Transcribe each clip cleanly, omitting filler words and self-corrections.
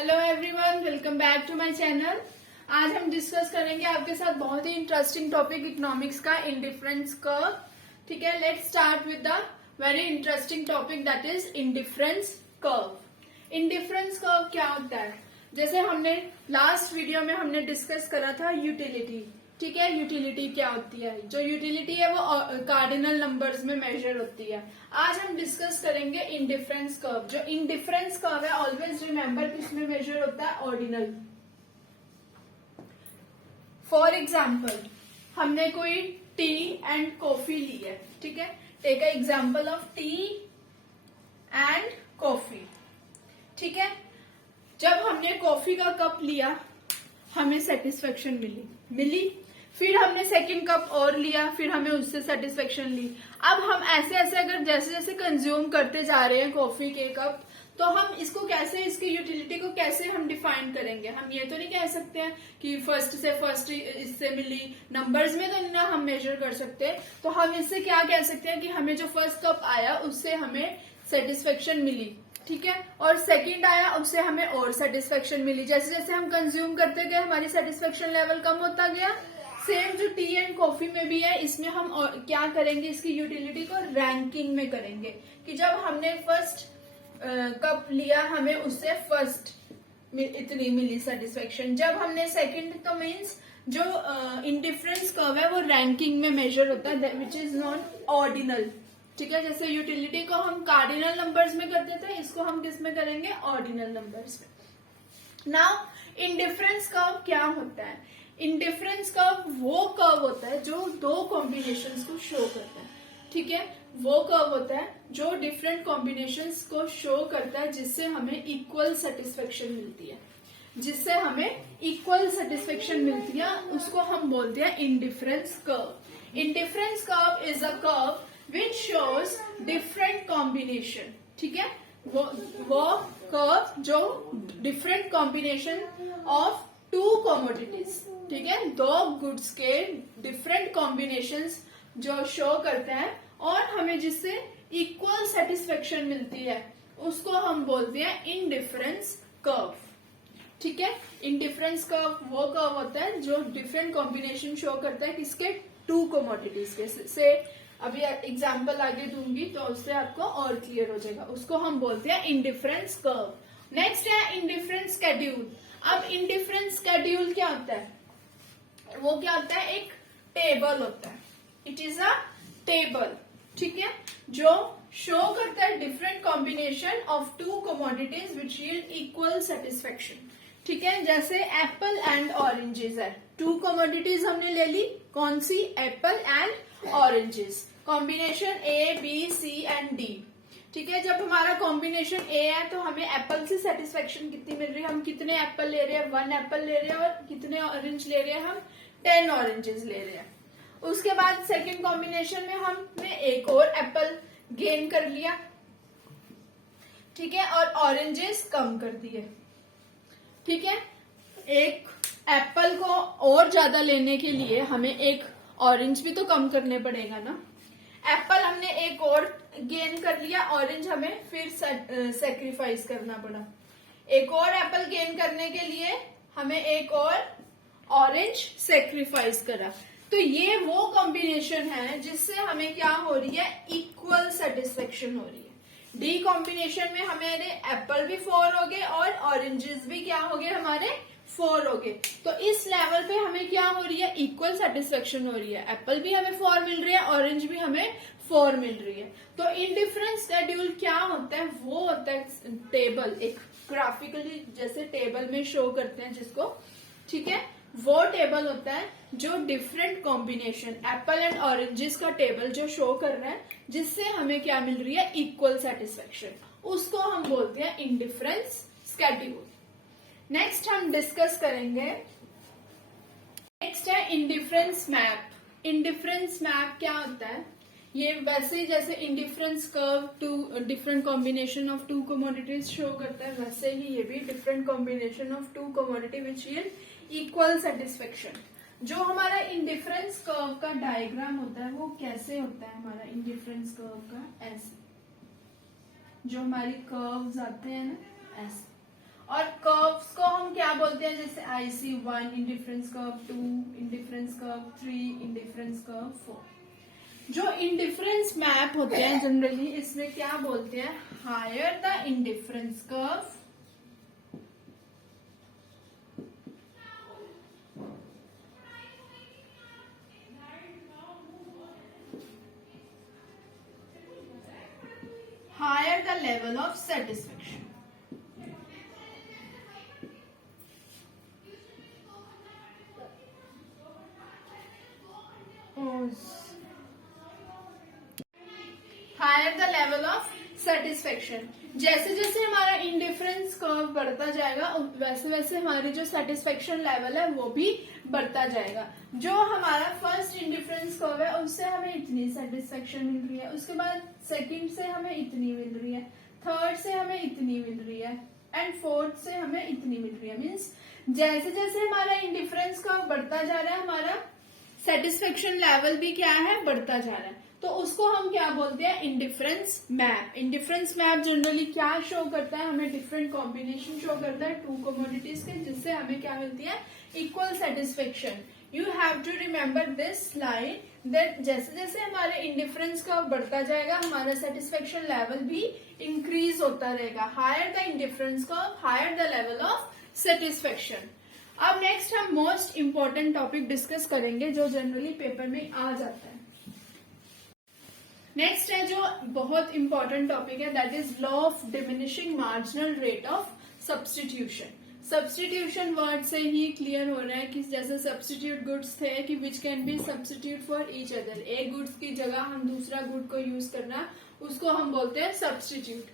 Hello everyone, welcome back to my channel. आज हम discuss करेंगे आपके साथ बहुत ही इंटरेस्टिंग टॉपिक इकोनॉमिक्स का इंडिफरेंस कर्व। ठीक है, let's start with the very interesting topic that is indifference curve. Indifference curve क्या होता है? जैसे हमने लास्ट वीडियो में हमने डिस्कस करा था यूटिलिटी। ठीक है, यूटिलिटी क्या होती है? जो यूटिलिटी है वो कार्डिनल नंबर्स में मेजर होती है। आज हम डिस्कस करेंगे इंडिफरेंस कर्व। जो इंडिफरेंस कर्व है ऑलवेज रिमेंबर किसमें मेजर होता है? ऑर्डिनल। फॉर एग्जाम्पल, हमने कोई टी एंड कॉफी ली है। ठीक है, take a example of tea and coffee. ठीक है, जब हमने कॉफी का कप लिया हमें सेटिस्फेक्शन मिली, फिर हमने सेकंड कप और लिया, फिर हमें उससे सेटिस्फेक्शन ली। अब हम ऐसे ऐसे अगर जैसे जैसे कंज्यूम करते जा रहे हैं कॉफी के कप, तो हम इसको कैसे, इसकी यूटिलिटी को कैसे हम डिफाइन करेंगे? हम ये तो नहीं कह सकते हैं कि फर्स्ट से फर्स्ट इससे मिली, नंबर्स में तो ना हम मेजर कर सकते। तो हम इससे क्या कह सकते हैं कि हमें जो फर्स्ट कप आया उससे हमें सेटिस्फेक्शन मिली। ठीक है, और सेकंड आया उससे हमें और सेटिस्फेक्शन मिली। जैसे जैसे हम कंज्यूम करते गए हमारी सेटिस्फेक्शन लेवल कम होता गया। सेम जो टी एंड कॉफी में भी है, इसमें हम क्या करेंगे, इसकी यूटिलिटी को रैंकिंग में करेंगे कि जब हमने फर्स्ट कप लिया हमें उससे फर्स्ट इतनी मिली सेटिस्फेक्शन, जब हमने सेकंड, तो मीन्स जो इंडिफरेंस कर्व है वो रैंकिंग में मेजर होता है, विच इज नॉन ऑर्डिनल। ठीक है, जैसे यूटिलिटी को हम कार्डिनल नंबर्स में करते थे, इसको हम किस में करेंगे? ऑर्डिनल नंबर्स में। नाउ इंडिफरेंस कर्व क्या होता है? इंडिफरेंस कर्व वो कर्व होता है जो दो कॉम्बिनेशंस को शो करता है। ठीक है, वो कर्व होता है जो डिफरेंट कॉम्बिनेशंस को शो करता है, जिससे हमें इक्वल सेटिस्फेक्शन मिलती है। जिससे हमें इक्वल सेटिस्फेक्शन मिलती है उसको हम बोलते हैं indifference curve. Indifference curve is a curve which shows different combination। ठीक है, वो कर्व जो different combination of two commodities, ठीक है, दो गुड्स के डिफरेंट कॉम्बिनेशंस जो शो करते हैं और हमें जिससे इक्वल सेटिस्फेक्शन मिलती है उसको हम बोलते हैं इंडिफरेंस कर्व। ठीक है, इंडिफरेंस कर्व वो कर्व होता है जो डिफरेंट कॉम्बिनेशन शो करता है किसके? टू कमोडिटीज के। से अभी एग्जाम्पल आगे दूंगी तो उससे आपको और क्लियर हो जाएगा। उसको हम बोलते हैं इंडिफरेंस कर्व। नेक्स्ट है इंडिफरेंस स्केड्यूल। अब इंडिफरेंस स्केड्यूल क्या होता है? वो क्या होता है? एक टेबल होता है। It is a table. ठीक है, जो शो करता है different combination of two commodities which yield equal satisfaction. ठीक है, जैसे एप्पल एंड ऑरेंजेस है, टू कमोडिटीज हमने ले ली। कौन सी? Apple and oranges. Combination A B C and D. ठीक है, जब हमारा कॉम्बिनेशन ए है तो हमें एप्पल से सेटिस्फेक्शन कितनी मिल रही है? हम कितने एप्पल ले रहे हैं? 1 एप्पल ले रहे हैं। और कितने ऑरेंज ले रहे हैं? हम 10 ऑरेंजेस ले रहे हैं। उसके बाद सेकंड कॉम्बिनेशन में हमने एक और एप्पल गेन कर लिया। ठीक है, और ऑरेंजेस कम कर दिए। ठीक है, एक एप्पल को और ज्यादा लेने के लिए हमें एक ऑरेंज भी तो कम करने पड़ेगा ना। एप्पल हमने एक और गेन कर लिया, ऑरेंज हमें फिर सेक्रीफाइस करना पड़ा। एक और एप्पल गेन करने के लिए हमें एक और ऑरेंज सेक्रीफाइस करा। तो ये वो कॉम्बिनेशन है जिससे हमें क्या हो रही है? इक्वल सेटिस्फेक्शन हो रही है। डी कॉम्बिनेशन में हमारे एप्पल भी 4 हो गए और ऑरेंजेस भी क्या हो गए? हमारे 4 हो गए। तो इस लेवल पे हमें क्या हो रही है? इक्वल सेटिस्फेक्शन हो रही है। एप्पल भी हमें 4 मिल रही है, ऑरेंज भी हमें 4 मिल रही है। तो इंडिफरेंस शेड्यूल क्या होता है? वो होता है टेबल, एक ग्राफिकली जैसे टेबल में शो करते हैं जिसको। ठीक है, वो टेबल होता है जो different combination apple and oranges का टेबल जो शो कर रहा है, जिससे हमें क्या मिल रही है? Equal satisfaction. उसको हम बोलते हैं इंडिफरेंस शेड्यूल। नेक्स्ट हम डिस्कस करेंगे, नेक्स्ट है इंडिफरेंस मैप। इंडिफरेंस मैप क्या होता है? ये वैसे ही जैसे indifference curve two different combination of two commodities show करता है, वैसे ही ये भी different combination of two commodity which yield equal satisfaction. जो हमारा इंडिफरेंस कर्व का डायग्राम होता है वो कैसे होता है? हमारा इंडिफरेंस कर्व का ऐसे, जो हमारी कर्व्स आते हैं ना, ऐसे। और कर्व्स को हम क्या बोलते हैं, जैसे IC1 indifference curve, 2 indifference curve, 3 indifference curve, 4। जो इंडिफरेंस मैप होते हैं जनरली इसमें क्या बोलते हैं, higher the indifference curve higher the level of satisfaction. Higher the level of satisfaction. जैसे जैसे हमारा इंडिफरेंस कर्व बढ़ता जाएगा वैसे वैसे हमारी जो सेटिस्फेक्शन लेवल है वो भी बढ़ता जाएगा। जो हमारा फर्स्ट इंडिफरेंस कर्व है उससे हमें इतनी सेटिस्फेक्शन मिल रही है, उसके बाद सेकंड से हमें इतनी मिल रही है, थर्ड से हमें इतनी मिल रही है एंड फोर्थ से हमें इतनी मिल रही है। मीन्स जैसे जैसे हमारा इंडिफरेंस कर्व बढ़ता जा रहा है हमारा सेटिस्फेक्शन लेवल भी क्या है, बढ़ता जा रहा है। तो उसको हम क्या बोलते हैं, indifference map. Indifference map generally क्या शो करता है, हमें डिफरेंट कॉम्बिनेशन शो करता है टू कमोडिटीज के, जिससे हमें क्या मिलती है, equal satisfaction. You have to remember this line that जैसे जैसे हमारे इंडिफरेंस कर्व बढ़ता जाएगा हमारा सेटिस्फेक्शन लेवल भी इंक्रीज होता रहेगा। Higher the indifference curve, higher the level of satisfaction. अब नेक्स्ट हम मोस्ट इंपॉर्टेंट टॉपिक डिस्कस करेंगे जो जनरली पेपर में आ जाता है। नेक्स्ट है जो बहुत इंपॉर्टेंट टॉपिक है, that is law of diminishing marginal rate of substitution. Substitution word से ही क्लियर हो रहा है कि जैसे सब्सटीट्यूट गुड्स थे कि which can be substitute for each other, एक गुड्स की जगह हम दूसरा गुड को यूज करना, उसको हम बोलते हैं सब्सटीट्यूट।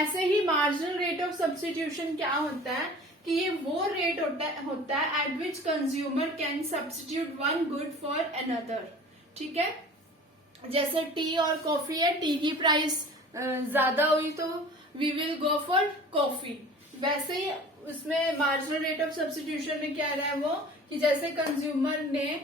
ऐसे ही मार्जिनल रेट ऑफ सब्सटीट्यूशन क्या होता है कि ये वो रेट होता है eight which consumer can substitute one good for another. ठीक है, जैसे टी और कॉफी है, टी की प्राइस ज्यादा हुई तो we will go for coffee. वैसे ही उसमें मार्जिनल रेट ऑफ सब्सटीट्यूशन में क्या रहा है वो कि जैसे कंज्यूमर ने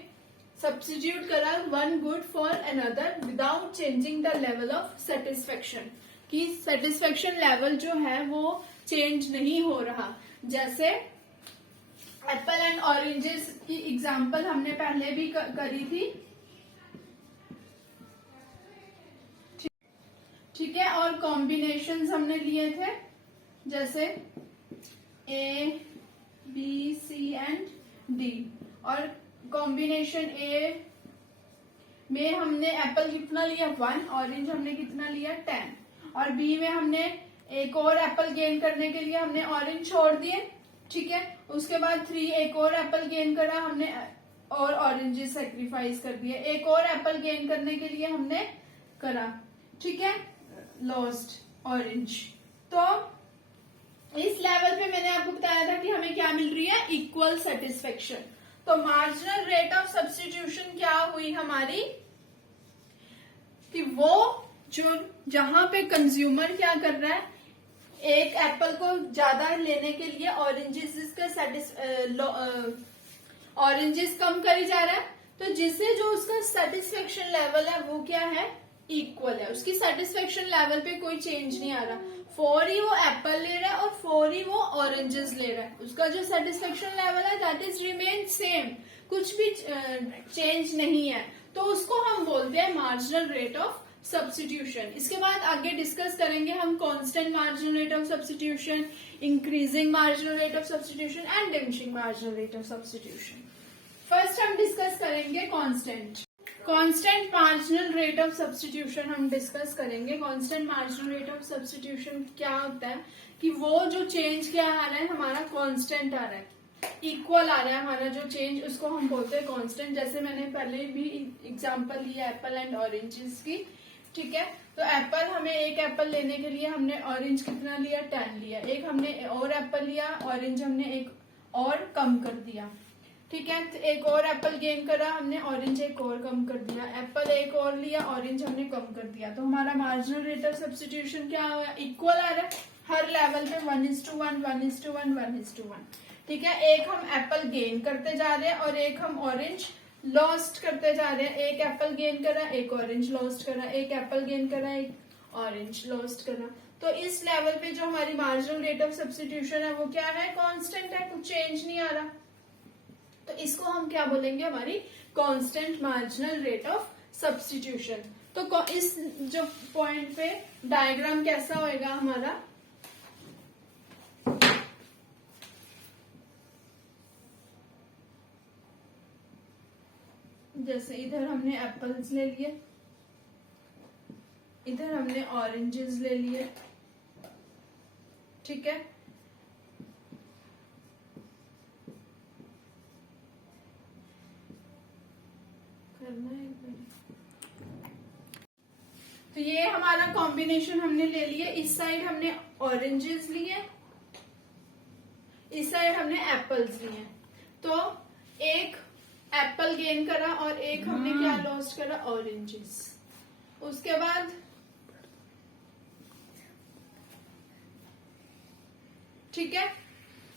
सब्सटीट्यूट करा one good for another without changing the level of satisfaction, कि सेटिस्फेक्शन लेवल जो है वो चेंज नहीं हो रहा। जैसे एप्पल एंड ऑरेंजेस की एग्जाम्पल हमने पहले भी करी थी, ठीक है, और कॉम्बिनेशंस हमने लिए थे जैसे A, B, C and D। और कॉम्बिनेशन A में हमने एप्पल कितना लिया 1, ऑरेंज हमने कितना लिया 10, और B में हमने एक और एप्पल गेन करने के लिए हमने ऑरेंज छोड़ दिए। ठीक है, उसके बाद 3 एक और एप्पल गेन करा हमने और ऑरेंजेस सेक्रीफाइस कर दिए, एक और एप्पल गेन करने के लिए हमने करा, ठीक है, लॉस्ट ऑरेंज। तो इस लेवल पे मैंने आपको बताया था कि हमें क्या मिल रही है, इक्वल सेटिस्फेक्शन। तो मार्जिनल रेट ऑफ सब्सटीट्यूशन क्या हुई हमारी कि वो जो जहां पे कंज्यूमर क्या कर रहा है, एक एप्पल को ज्यादा लेने के लिए ऑरेंजेस का ऑरेंजेस कम करी जा रहा है, तो जिससे जो उसका सेटिस्फेक्शन लेवल है वो क्या है, इक्वल है। उसकी सेटिस्फेक्शन लेवल पे कोई चेंज नहीं आ रहा, 4 ही वो एप्पल ले रहा है और 4 ही वो ऑरेंजेस ले रहा है। उसका जो सेटिस्फेक्शन लेवल है दैट इज रिमेन सेम, कुछ भी चेंज नहीं है, तो उसको हम बोलते हैं मार्जिनल रेट ऑफ सब्सटीट्यूशन। इसके बाद आगे डिस्कस करेंगे हम constant marginal rate of substitution, increasing marginal rate of substitution and diminishing marginal rate of substitution. First हम डिस्कस करेंगे constant marginal rate of substitution हम डिस्कस करेंगे। Constant marginal rate of substitution क्या होता है कि वो जो चेंज क्या आ रहा है हमारा कांस्टेंट आ रहा है, इक्वल आ रहा है हमारा जो चेंज, उसको हम बोलते हैं कांस्टेंट। जैसे मैंने पहले भी एग्जांपल लिया एप्पल एंड ऑरेंजेस की, ठीक है, तो एप्पल हमें एक एप्पल लेने के लिए हमने ऑरेंज कितना लिया, 10 लिया, एक हमने और एप्पल लिया, ऑरेंज हमने एक और कम कर दिया, ठीक है, तो एक और एप्पल गेन करा हमने, ऑरेंज एक और कम कर दिया, एप्पल एक और लिया, ऑरेंज हमने कम कर दिया, तो हमारा मार्जिनल रेट ऑफ सब्सटीट्यूशन क्या हुआ, इक्वल आ रहा है हर लेवल पे 1:1 1:1 1:1, ठीक है। एक हम एप्पल गेन करते जा रहे हैं और एक हम ऑरेंज लॉस्ट करते जा रहे हैं, एक एप्पल गेन करा, एक ऑरेंज लॉस्ट करा, एक एप्पल गेन करा, एक ऑरेंज लॉस्ट करा, तो इस लेवल पे जो हमारी मार्जिनल रेट ऑफ सब्स्टिट्यूशन है वो क्या है, कांस्टेंट है, कुछ चेंज नहीं आ रहा। तो इसको हम क्या बोलेंगे, हमारी constant marginal rate of substitution. तो इस जो पॉइंट पे डायग्राम कैसा होएगा हमारा, जैसे इधर हमने एप्पल्स ले लिए, इधर हमने ऑरेंजेस ले लिए, ठीक है। करना है तो ये हमारा कॉम्बिनेशन हमने ले लिया। इस साइड हमने ऑरेंजेस लिए, इस साइड हमने एप्पल्स लिए। तो एक एप्पल गेन करा और एक हमने क्या लॉस्ट करा, ऑरेंजेस। उसके बाद ठीक है,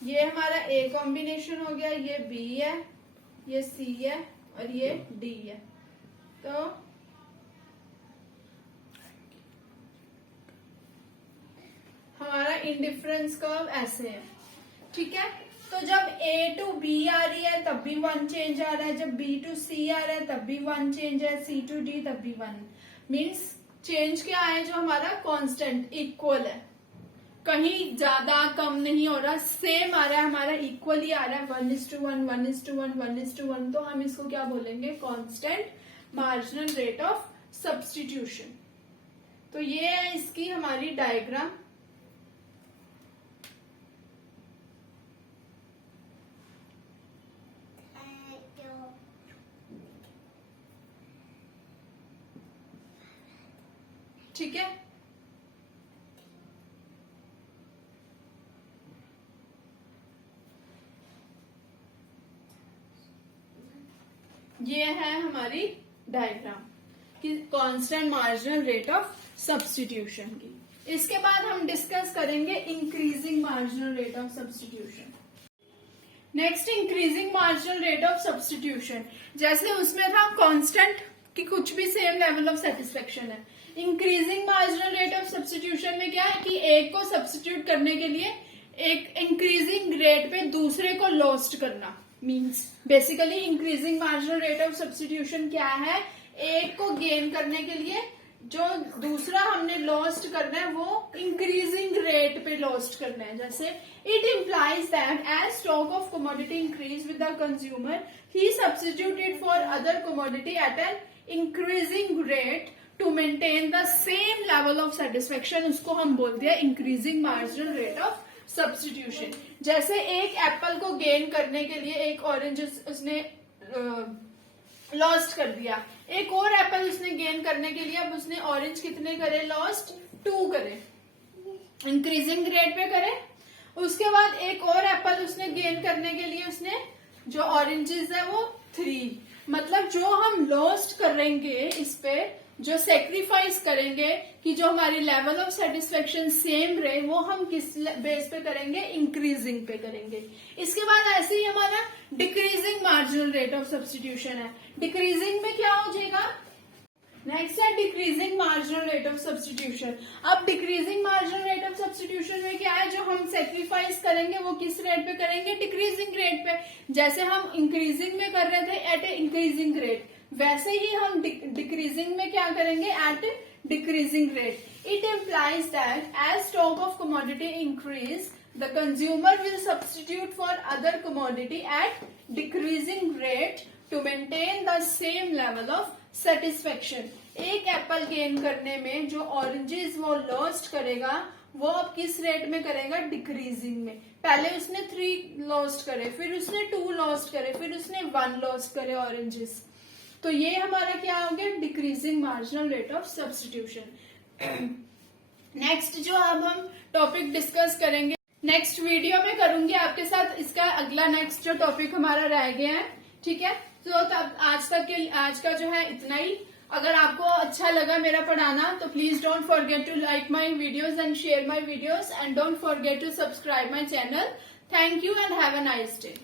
ये हमारा ए कॉम्बिनेशन हो गया, ये बी है, ये सी है और ये डी है। तो हमारा इंडिफरेंस कर्व ऐसे है, ठीक है। तो जब ए टू बी आ रही है तब भी 1 चेंज आ रहा है, जब बी टू सी आ रहा है तब भी 1 चेंज है, सी टू डी तब भी 1। मीन्स चेंज क्या है, जो हमारा कांस्टेंट इक्वल है, कहीं ज्यादा कम नहीं हो रहा, सेम आ रहा है, हमारा इक्वली आ रहा है, 1:1, 1:1, 1:1। तो हम इसको क्या बोलेंगे, constant marginal rate of substitution. तो ये है इसकी हमारी डायग्राम। ठीक है, ये है हमारी डायग्राम कि constant marginal rate of substitution की। इसके बाद हम डिस्कस करेंगे increasing marginal rate of substitution. Next, increasing marginal rate of substitution. जैसे उसमें था कांस्टेंट कि कुछ भी सेम लेवल ऑफ सेटिस्फेक्शन है। Increasing marginal rate of substitution में क्या है कि एक को सब्स्टिट्यूट करने के लिए एक इंक्रीजिंग रेट पे दूसरे को लॉस्ट करना। Means basically increasing marginal rate of substitution क्या है, एक को गेन करने के लिए जो दूसरा हमने लॉस्ट करना है वो इंक्रीजिंग रेट पे लॉस्ट करना है। जैसे it implies that as stock of commodity increase with the consumer he substituted for other commodity at an increasing rate to maintain the same level of satisfaction. उसको हम बोल दिया increasing marginal rate of substitution. जैसे एक Apple को gain करने के लिए एक ऑरेंज उसने लॉस्ट कर दिया, एक और एप्पल उसने गेन करने के लिए अब उसने ऑरेंज कितने करे, लॉस्ट 2 करे, इंक्रीजिंग रेट पे करे। उसके बाद एक और एप्पल उसने गेन करने के लिए उसने जो ऑरेंजेस है वो 3। मतलब जो हम लॉस्ट करेंगे इस पे, जो सेक्रीफाइस करेंगे कि जो हमारी लेवल ऑफ सेटिस्फेक्शन सेम रहे, वो हम किस बेस पे करेंगे, इंक्रीजिंग पे करेंगे। इसके बाद ऐसे ही हमारा decreasing marginal rate of substitution है। डिक्रीजिंग में क्या हो जाएगा, नेक्स्ट है decreasing marginal rate of substitution. अब decreasing marginal rate of substitution में क्या है, जो हम सेक्रीफाइस करेंगे वो किस रेट पे करेंगे, डिक्रीजिंग रेट पे। जैसे हम इंक्रीजिंग में कर रहे थे एट ए इंक्रीजिंग रेट, वैसे ही हम डिक्रीजिंग में क्या करेंगे, at decreasing rate. It implies that as stock of commodity increase the consumer will substitute for other commodity at decreasing rate to maintain the same level of satisfaction. एक apple gain करने में जो oranges वो lost करेगा वो अब किस rate में करेगा, डिक्रीजिंग में। पहले उसने 3 लॉस्ट करे, फिर उसने 2 लॉस्ट करे, फिर उसने 1 लॉस्ट करे ऑरेंजेस। तो ये हमारा क्या हो गया, decreasing marginal rate of substitution. Next जो अब हम टॉपिक डिस्कस करेंगे नेक्स्ट वीडियो में करूंगी आपके साथ, इसका अगला नेक्स्ट जो टॉपिक हमारा रह गया है, ठीक है। तो आज का जो है इतना ही। अगर आपको अच्छा लगा मेरा पढ़ाना तो please don't forget to like my videos and share my videos and don't forget to subscribe my channel. Thank you and have a nice day.